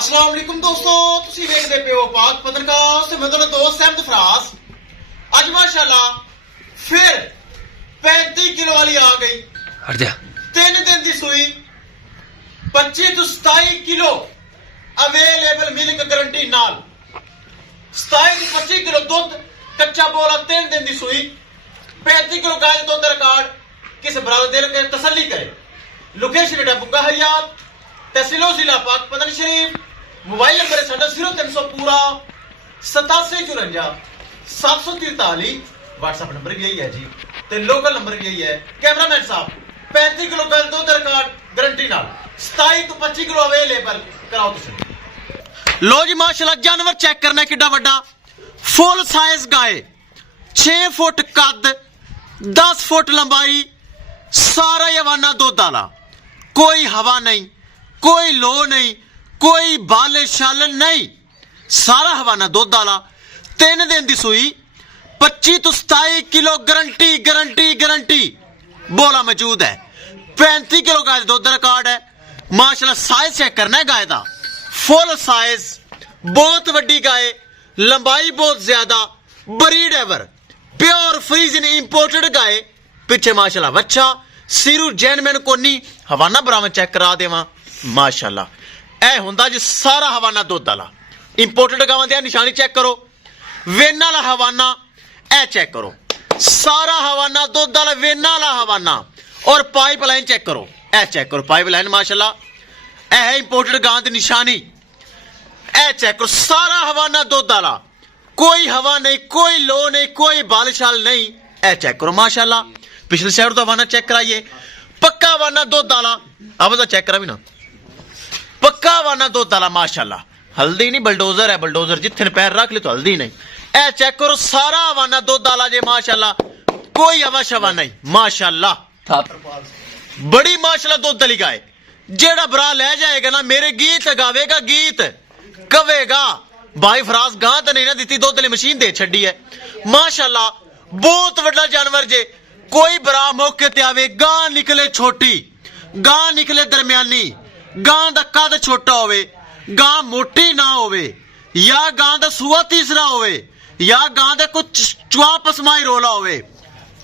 अस्सलाम वालेकुम दोस्तों, तुसी देखदे पे हो पाक पत्रकार से मैं दोस्त सहमद फराज। आज माशाल्लाह फिर 35 किलो वाली आ गई। हट जा। 3 दिन दी सूई 25 तो 27 किलो अवेलेबल मिल्क गारंटी नाल 27 तो 25 किलो दुध कच्चा बोला 3 दिन दी सूई 35 किलो गाय दुध रिकॉर्ड किस बराबर दिल के तसल्ली करे। लोकेशन है बुग्गा हरियात तहसीलो जिला पाक पतन शरीफ। मोबाइल नंबर है साडा 0300 पूरा 8754 743। व्हाट्सएप नंबर भी यही है जी ते लोकल नंबर भी यही है। कैमरामैन साहब 35 किलो गल दुध रिकॉर्ड गारंटी नाल 27 तो 25 किलो अवेलेबल कराओ तुसी। लो जी माशाल्लाह जानवर चेक करना किड्डा वड्डा फुल साइज गाय 6 फुट कद 10 फुट लंबाई सारा यवाना दुध आला कोई हवा नहीं कोई लो नहीं कोई बाले शालन नहीं सारा हवाना दुध आला 3 दिन दी सूई 25 तो 27 किलो गारंटी गारंटी गारंटी बोला मौजूद है। 35 किलो गाय दुध रिकॉर्ड है माशाल्लाह। साइज चेक करना है गाय दा फुल साइज बहुत वड्डी गाय लंबाई बहुत ज्यादा ब्रीड एवर प्योर फ्रीजन इंपोर्टेड गाय पिछे माशाल्लाह बच्चा सिरू जैनमैन कोनी हवाना बरामद चेक करा देवा माशाल्लाह। ए हुंदा जी सारा हवाना दुध वाला इंपोर्टेड गावां दी निशानी चेक करो वेना वाला हवाना ए चेक करो सारा हवाना दुध वाला वेना वाला हवाना और पाइप लाइन चेक करो ए चेक करो पाइप लाइन माशाल्लाह ए है इंपोर्टेड गावां दी निशानी ए चेक करो सारा हवाना दुध वाला कोई हवा नहीं कोई लो नहीं कोई बालशाल नहीं ए चेक करो माशाल्लाह। पिछले साइड तो हवाना चेक कराइए पक्का हवाना दुध वाला अब चेक करा भी ना पक्का हवाना दुध वाला माशाल्लाह। हल्दी नहीं बलडोजर है बलडोजर जिथे पैर रख ले तो हल्दी नहीं ए चेक करो सारा हवाना दुध वाला जे माशाल्लाह कोई हवा शवा नहीं माशाल्लाह। बड़ी माशाल्लाह दुध वाली गाय जेड़ा बरा ले जाएगा ना मेरे गीत गावेगा गीत कवेगा भाई फराज गां तो नहीं ना दी दुध वाली मशीन दे छड़ी है माशाल्लाह। बहुत वड्डा जानवर जे कोई बरा मौके ते आवे गां निकले छोटी गां निकले दरम्यानी गां दा कद छोटा होवे गां मोटी ना होवे या गां दा सूआ तीसरा होवे या गां दे कुछ चुआ पसमाई रोला होवे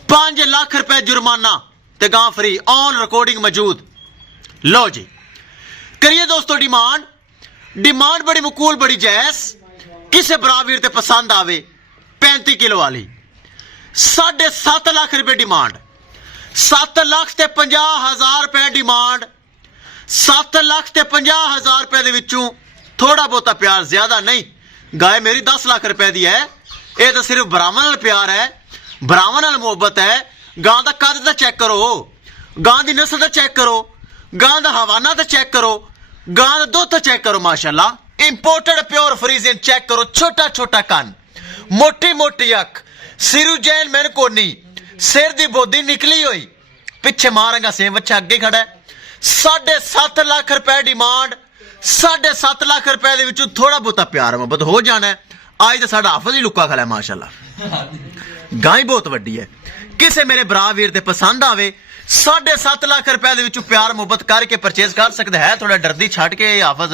5 लाख रुपए जुर्माना ते गां फ्री ऑन रिकॉर्डिंग मौजूद। लो जी करिए दोस्तों डिमांड बड़ी मकूल बड़ी जायज किसे बराबर ते पसंद आवे 35 किलो वाली 7.5 लाख रुपए डिमांड 7 लाख ते 50,000 रुपए डिमांड 7 लाख ते 50,000 रुपए दे विचों थोड़ा बहुता प्यार ज्यादा नहीं गाय मेरी 10 लाख रुपए दी है ये तो सिर्फ ब्राह्मण नाल प्यार है ब्राह्मण नाल मोहब्बत है। गां दा कद दा चेक करो गां दी नस्ल दा चेक करो गां दा हवाना दा चेक करो गां दा दुध चेक करो माशाल्लाह। इंपोर्टेड प्योर फ्रीजन चेक करो छोटा छोटा कान मोटी मोटी अख सिरू जैन मैन कोनी सिर दी बोधी निकली हुई पिछे मारेगा सेम बच्चा अगे खड़ा है। 7.5 लाख रुपए डिमांड 7.5 लाख रुपए दे विचों थोड़ा बहुता प्यार मोहब्बत हो जाना है। आज तो साडा हाफिज ही लुक्का खड़ा है माशाल्लाह। गाय बहुत वड्डी है किसे मेरे भरा वीर दे पसंद आवे 7.5 लाख रुपए दे विचों प्यार मोहब्बत करके परचेज कर सकता है। थोड़ा डरदी छड़ के हाफिज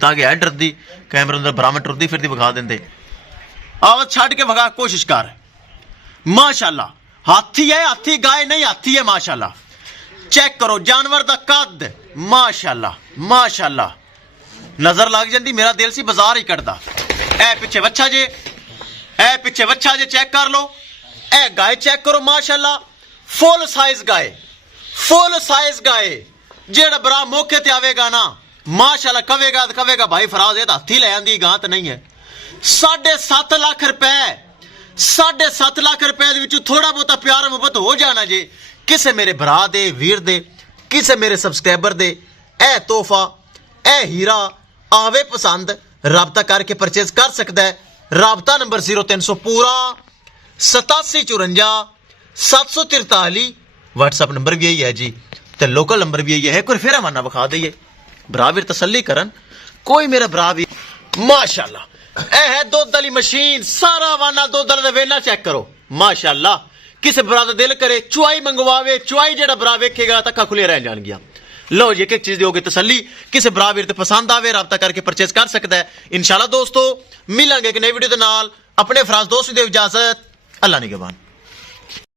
ताकि है डरदी कैमरे अंदर बरामद टुरदी फिरदी विखा देंदे आवत छड़ के भगा कोशिश कर माशाल्लाह। हाथी है हाथी गाय नहीं हाथी है माशाल्लाह। चेक करो जानवर दा कद माशाल्लाह माशाल्लाह नजर लग जाती मेरा दिल सी बाजार ही कटदा। ए पिछे बच्चा जे ए पिछे बच्चा जे चेक कर लो ए गाय चेक करो माशाल्लाह फुल साइज गाय जेड़ा बरा मौके ते आवेगा ना माशाल्लाह कवेगा भाई फराज ये हाथी ले आंदी गां तो नहीं है। 7.5 लाख रुपए 7.5 लाख रुपए दे विचों थोड़ा बहुता प्यार मोहब्बत हो जाना जे किसे मेरे भरा दे वीर दे किसे मेरे सब्सक्राइबर दे ए तोहफा ए हीरा आवे पसंद राबता करके परचेज कर सकता है। राबता नंबर 0300 पूरा 8754 743। व्हाट्सएप नंबर भी यही है जी ते लोकल नंबर भी यही है। कोई फिर माना विखा दईए बराबर तसल्ली करन कोई मेरा बरा भी माशाल्लाह। ए है दुध वाली मशीन सारा वाना दुध वाला वेना चेक करो माशाल्लाह। किसे बरा दा दिल करे चुआई मंगवावे चुआई जेड़ा बरा वेखेगा तक्का खुले रह जान गया। लो जी एक चीज दी होगी तसल्ली, किसी भरा वीर ते पसंद आवे राबता करके परचेज कर सकता है। इंशाल्लाह दोस्तों मिलांगे एक नई वीडियो दे नाल। अपने फराज दोस्त दी इजाजत, अल्लाह निगहबान।